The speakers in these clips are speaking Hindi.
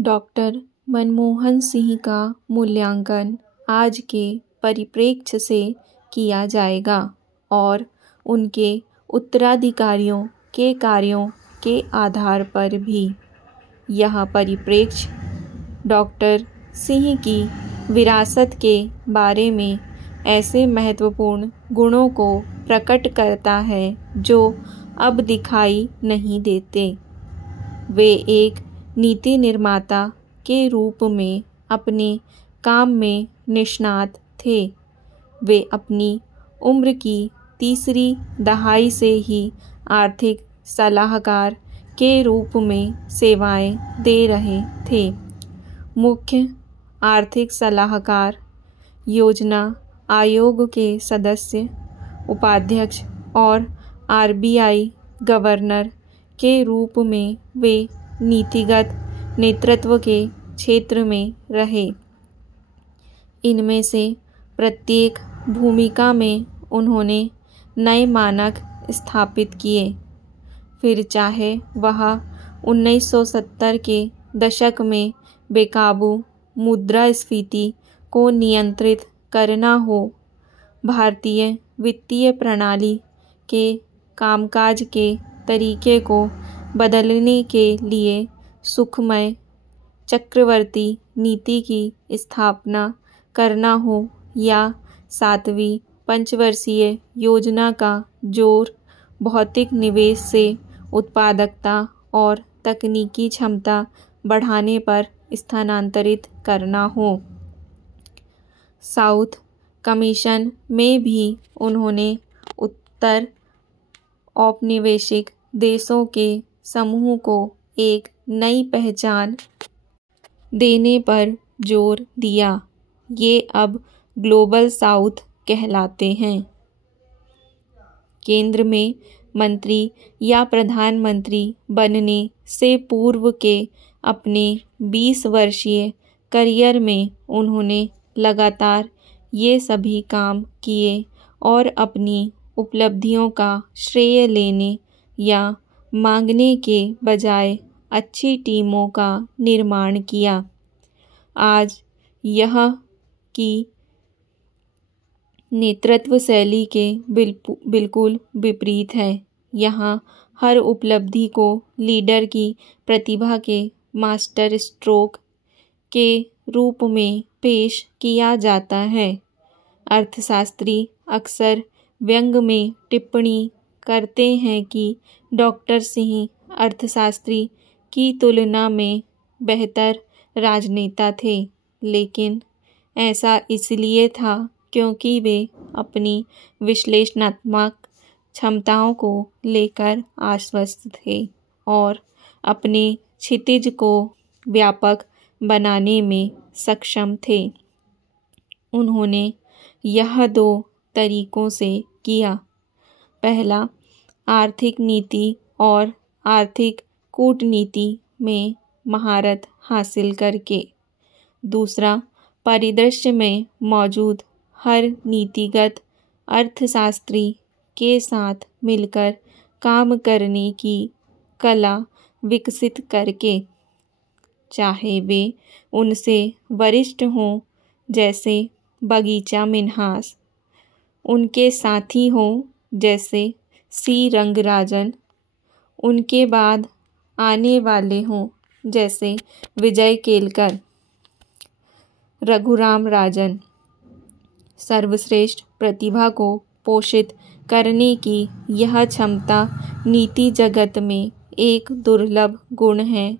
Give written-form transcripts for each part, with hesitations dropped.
डॉक्टर मनमोहन सिंह का मूल्यांकन आज के परिप्रेक्ष्य से किया जाएगा और उनके उत्तराधिकारियों के कार्यों के आधार पर भी। यह परिप्रेक्ष्य डॉक्टर सिंह की विरासत के बारे में ऐसे महत्वपूर्ण गुणों को प्रकट करता है जो अब दिखाई नहीं देते। वे एक नीति निर्माता के रूप में अपने काम में निष्णात थे। वे अपनी उम्र की तीसरी दहाई से ही आर्थिक सलाहकार के रूप में सेवाएं दे रहे थे। मुख्य आर्थिक सलाहकार, योजना आयोग के सदस्य, उपाध्यक्ष और आरबीआई गवर्नर के रूप में वे नीतिगत नेतृत्व के क्षेत्र में रहे। इनमें से प्रत्येक भूमिका में उन्होंने नए मानक स्थापित किए, फिर चाहे वह 1970 के दशक में बेकाबू मुद्रास्फीति को नियंत्रित करना हो, भारतीय वित्तीय प्रणाली के कामकाज के तरीके को बदलने के लिए सुखमय चक्रवर्ती नीति की स्थापना करना हो, या 7वीं पंचवर्षीय योजना का जोर भौतिक निवेश से उत्पादकता और तकनीकी क्षमता बढ़ाने पर स्थानांतरित करना हो। साउथ कमीशन में भी उन्होंने उत्तर औपनिवेशिक देशों के समूह को एक नई पहचान देने पर जोर दिया। ये अब ग्लोबल साउथ कहलाते हैं। केंद्र में मंत्री या प्रधानमंत्री बनने से पूर्व के अपने 20 वर्षीय करियर में उन्होंने लगातार ये सभी काम किए और अपनी उपलब्धियों का श्रेय लेने या मांगने के बजाय अच्छी टीमों का निर्माण किया। आज यह की नेतृत्व शैली के बिल्कुल विपरीत है। यहाँ हर उपलब्धि को लीडर की प्रतिभा के मास्टर स्ट्रोक के रूप में पेश किया जाता है। अर्थशास्त्री अक्सर व्यंग में टिप्पणी करते हैं कि डॉक्टर सिंह अर्थशास्त्री की तुलना में बेहतर राजनेता थे, लेकिन ऐसा इसलिए था क्योंकि वे अपनी विश्लेषणात्मक क्षमताओं को लेकर आश्वस्त थे और अपने क्षितिज को व्यापक बनाने में सक्षम थे। उन्होंने यह 2 तरीकों से किया। पहला, आर्थिक नीति और आर्थिक कूटनीति में महारत हासिल करके। दूसरा, परिदृश्य में मौजूद हर नीतिगत अर्थशास्त्री के साथ मिलकर काम करने की कला विकसित करके, चाहे वे उनसे वरिष्ठ हों जैसे बगीचा मिन्हास, उनके साथी हों जैसे सी रंगराजन, उनके बाद आने वाले हों जैसे विजय केलकर, रघुराम राजन। सर्वश्रेष्ठ प्रतिभा को पोषित करने की यह क्षमता नीति जगत में एक दुर्लभ गुण है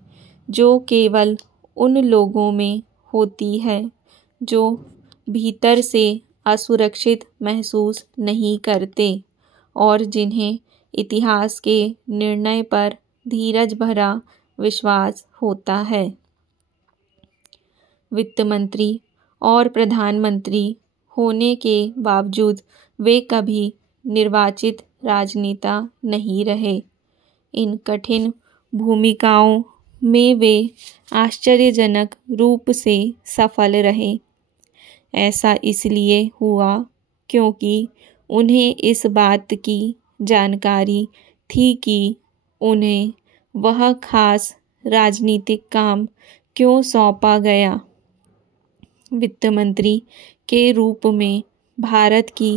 जो केवल उन लोगों में होती है जो भीतर से असुरक्षित महसूस नहीं करते और जिन्हें इतिहास के निर्णय पर धीरज भरा विश्वास होता है। वित्त मंत्री और प्रधानमंत्री होने के बावजूद वे कभी निर्वाचित राजनेता नहीं रहे। इन कठिन भूमिकाओं में वे आश्चर्यजनक रूप से सफल रहे। ऐसा इसलिए हुआ क्योंकि उन्हें इस बात की जानकारी थी कि उन्हें वह खास राजनीतिक काम क्यों सौंपा गया। वित्त मंत्री के रूप में भारत की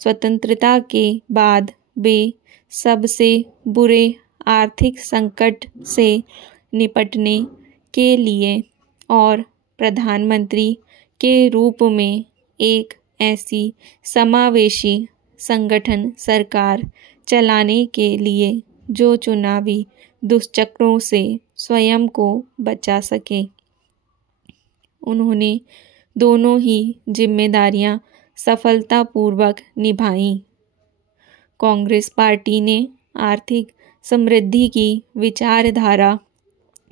स्वतंत्रता के बाद वे सबसे बुरे आर्थिक संकट से निपटने के लिए और प्रधानमंत्री के रूप में एक ऐसी समावेशी संगठन सरकार चलाने के लिए जो चुनावी दुष्चक्रों से स्वयं को बचा सके। उन्होंने दोनों ही जिम्मेदारियां सफलतापूर्वक निभाईं। कांग्रेस पार्टी ने आर्थिक समृद्धि की विचारधारा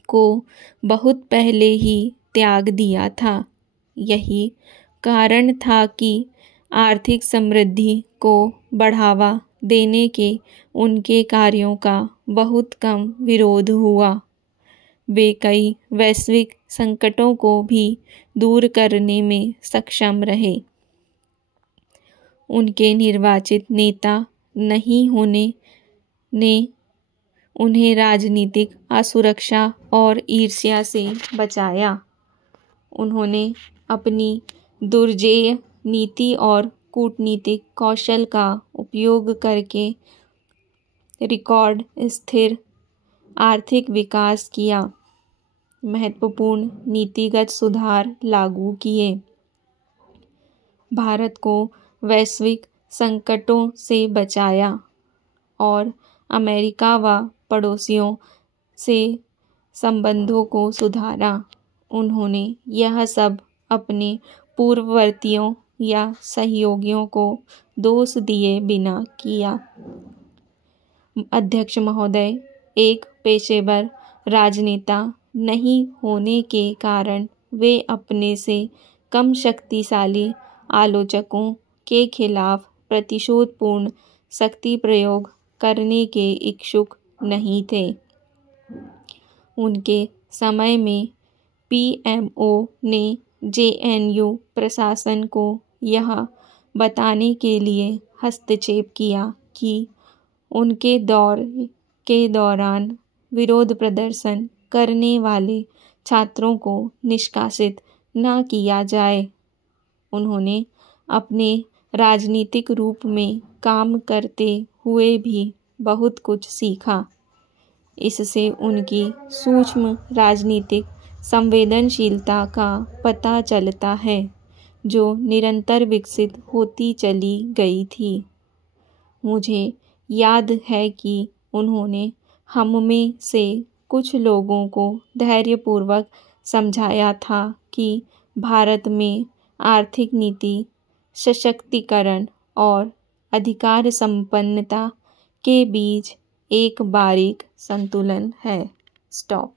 को बहुत पहले ही त्याग दिया था। यही कारण था कि आर्थिक समृद्धि को बढ़ावा देने के उनके कार्यों का बहुत कम विरोध हुआ। वे कई वैश्विक संकटों को भी दूर करने में सक्षम रहे। उनके निर्वाचित नेता नहीं होने ने उन्हें राजनीतिक असुरक्षा और ईर्ष्या से बचाया। उन्होंने अपनी दुर्जेय नीति और कूटनीतिक कौशल का उपयोग करके रिकॉर्ड स्थिर आर्थिक विकास किया, महत्वपूर्ण नीतिगत सुधार लागू किए, भारत को वैश्विक संकटों से बचाया और अमेरिका व पड़ोसियों से संबंधों को सुधारा। उन्होंने यह सब अपने पूर्ववर्तियों या सहयोगियों को दोष दिए बिना किया। अध्यक्ष महोदय, एक पेशेवर राजनेता नहीं होने के कारण वे अपने से कम शक्तिशाली आलोचकों के खिलाफ प्रतिशोधपूर्ण शक्ति प्रयोग करने के इच्छुक नहीं थे। उनके समय में पीएमओ ने जेएनयू प्रशासन को यह बताने के लिए हस्तक्षेप किया कि उनके दौर के दौरान विरोध प्रदर्शन करने वाले छात्रों को निष्कासित न किया जाए। उन्होंने अपने राजनीतिक रूप में काम करते हुए भी बहुत कुछ सीखा। इससे उनकी सूक्ष्म राजनीतिक संवेदनशीलता का पता चलता है, जो निरंतर विकसित होती चली गई थी। मुझे याद है कि उन्होंने हम में से कुछ लोगों को धैर्यपूर्वक समझाया था कि भारत में आर्थिक नीति सशक्तिकरण और अधिकार संपन्नता के बीच एक बारीक संतुलन है। स्टॉप।